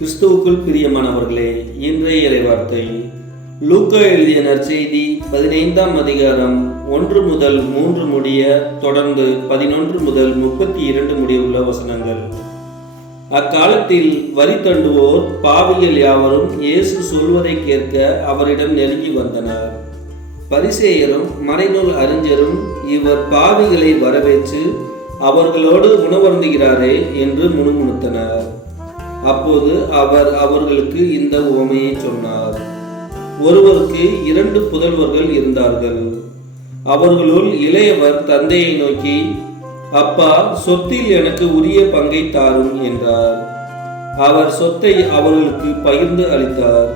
கிறிஸ்துவுக்குள் பிரியமானவர்களே, இன்றைய இறைவார்த்தை லூக்கா எழுதிய நற்செய்தி 15ஆம் அதிகாரம் 1 முதல் 3 முடிய, தொடர்ந்து 11 முதல் 32 முடிய உள்ள வசனங்கள். அக்காலத்தில் வரி தண்டுவோர் பாவிகள் யாவரும் இயேசு சொல்வதை கேட்க அவரிடம் நெருங்கி வந்தனர். பரிசேயரும் மறைநூல் அறிஞரும் இவர் பாவிகளை வரவேற்று அவர்களோடு உணவருந்துகிறாரே என்று முணுமுணுத்தனர். அப்போது அவர் அவர்களுக்கு இந்த உவமையை சொன்னார். ஒருவருக்கு 2 புதல்வர்கள் இருந்தார்கள். அவர்களுள் இளையவர் தந்தையை நோக்கி, அப்பா, சொத்தில் எனக்கு உரிய பங்கை தாரும் என்றார். அவர் சொத்தை அவர்களுக்கு பகிர்ந்து அளித்தார்.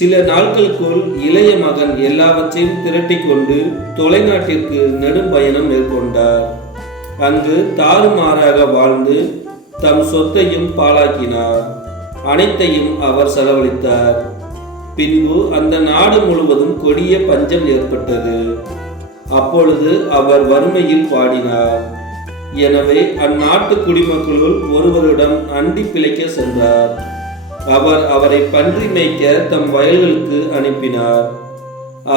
சில நாட்களுக்குள் இளைய மகன் எல்லாவற்றையும் திரட்டி கொண்டு தொலைநாட்டிற்கு நெடும் பயணம் மேற்கொண்டார். அங்கு தாறுமாறாக வாழ்ந்து தம் சொத்தையும் பாழாக்கினார். அனைத்தையும் அவர் செலவழித்தார். பின்பு அந்த நாடு முழுவதும் கொடிய பஞ்சம் ஏற்பட்டது. அப்பொழுது அவர் வறுமையில் வாடினார். எனவே அந்நாட்டு குடிமக்களுள் ஒருவரிடம் அண்டி பிழைக்க சென்றார். அவர் அவரை பன்றி மேய்க்க தம் வயல்களுக்கு அனுப்பினார்.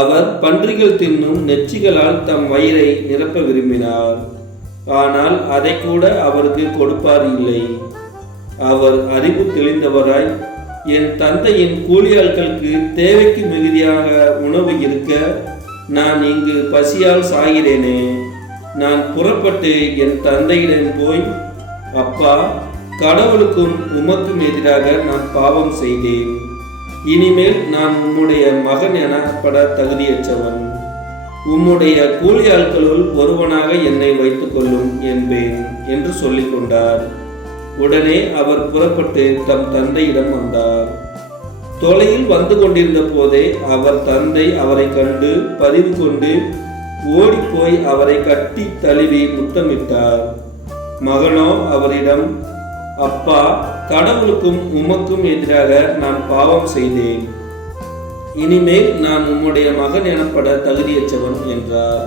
அவர் பன்றிகள் தின்னும் நெற்றிகளால் தம் வயிறை நிரப்ப விரும்பினார். ஆனால் அதை கூட அவருக்கு கொடுப்பார் இல்லை. அவர் அறிவு தெளிந்தவராய், என் தந்தையின் கூலியாட்களுக்கு தேவைக்கு மிகுதியாக உணவு இருக்க நான் இங்கு பசியால் சாகிறேனே. நான் புறப்பட்டு என் தந்தையிடம் போய், அப்பா, கடவுளுக்கும் உமக்கும் எதிராக நான் பாவம் செய்தேன். இனிமேல் நான் உம்முடைய மகன் எனப்பட தகுதியற்றவன். உம்முடைய கூலியாட்களுள் ஒருவனாக என்னை வைத்துக் கொள்ளும் என்பேன் என்று சொல்லிக் கொண்டார். உடனே அவர் புறப்பட்டு தம் தந்தையிடம் வந்தார். தொலையில் வந்து கொண்டிருந்த போதே அவர் தந்தை அவரை கண்டு பரிவு கொண்டு ஓடிப்போய் அவரை கட்டி தழுவி முத்தமிட்டார். மகனோ அவரிடம், அப்பா, கடவுளுக்கும் உமக்கும் எதிராக நான் பாவம் செய்தேன். இனிமேல் நான் உம்முடைய மகன் எனப்பட தகுதியற்றவன் என்றார்.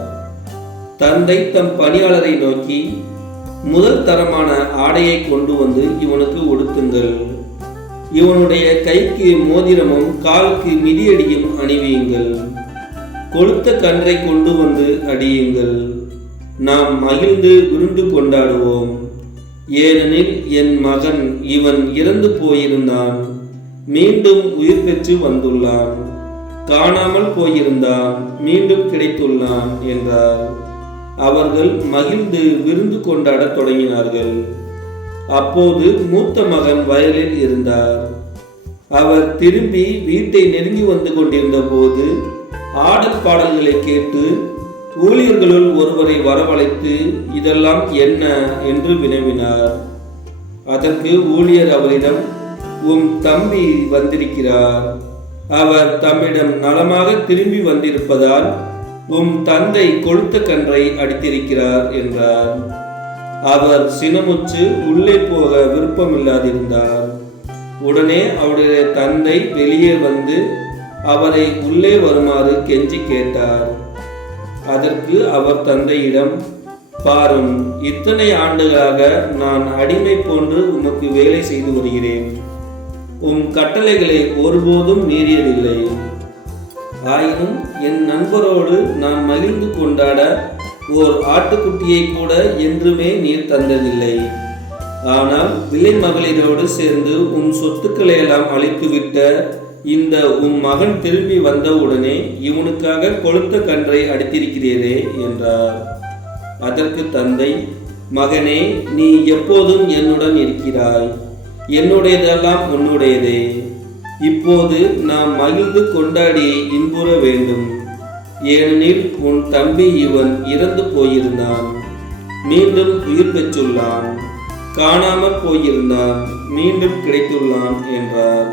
தந்தை தம் பணியாளரை நோக்கி, முதல் தரமான ஆடையை கொண்டு வந்து இவனுக்கு உடுத்துங்கள். இவனுடைய கைக்கு மோதிரமும் காலுக்கு மிதியடியும் அணிவியுங்கள். கொழுத்த கன்றை கொண்டு வந்து அடியுங்கள். நாம் மகிழ்ந்து விருந்து கொண்டாடுவோம். ஏனெனில் என் மகன் இவன் இறந்து போயிருந்தான், மீண்டும் உயிர் பெற்று வந்துள்ளான். காணாமல் போயிருந்தான், மீண்டும் கிடைத்துள்ளான் என்றார். அவர்கள் மகிழ்ந்து விருந்து கொண்டாடத் தொடங்கினார்கள். அப்போது மூத்த மகன் வயலில் இருந்தார். அவர் திரும்பி வீட்டை நெருங்கி வந்து கொண்டிருந்த போது ஆடல் பாடல்களை கேட்டு ஊழியர்களுள் ஒருவரை வரவழைத்து, இதெல்லாம் என்ன என்று வினவினார். அதற்கு ஊழியர் அவரிடம், உம் தம்பி வந்திருக்கிறார். அவர் தம்மிடம் நலமாக திரும்பி வந்திருப்பதால் உம் தந்தை கொழுத்த கன்றை அடித்திருக்கிறார் என்றார். அவர் சினமுற்று உள்ளே போக விருப்பமில்லாதிருந்தார். உடனே அவருடைய தந்தை வெளியே வந்து அவரை உள்ளே வருமாறு கெஞ்சி கேட்டார். அதற்கு அவர் தந்தையிடம், பாரும், இத்தனை ஆண்டுகளாக நான் அடிமை போன்று உமக்கு வேலை செய்து வருகிறேன். உம் கட்டளைகளை ஒருபோதும் மீறியதில்லை. ஆயினும் என் நண்பரோடு நான் மகிழ்ந்து கொண்டாட ஓர் ஆட்டுக்குட்டியை கூட என்றுமே நீர் தந்ததில்லை. ஆனால் விலை மகளிரோடு சேர்ந்து உன் சொத்துக்களை எல்லாம் அழித்துவிட்ட இந்த உம் மகன் திரும்பி வந்தவுடனே இவனுக்காக கொழுத்த கன்றை அடித்திருக்கிறீரே என்றார். அதற்கு தந்தை, மகனே, நீ எப்போதும் என்னுடன் இருக்கிறாய். என்னுடையதெல்லாம் உன்னுடையதே. இப்போது நாம் மகிழ்ந்து கொண்டாடி இன்புற வேண்டும். ஏனெனில் உன் தம்பி இவன் இறந்து போயிருந்தான், மீண்டும் உயிர் பெற்றுள்ளான். காணாமற் போயிருந்தான், மீண்டும் கிடைத்துள்ளான் என்றார்.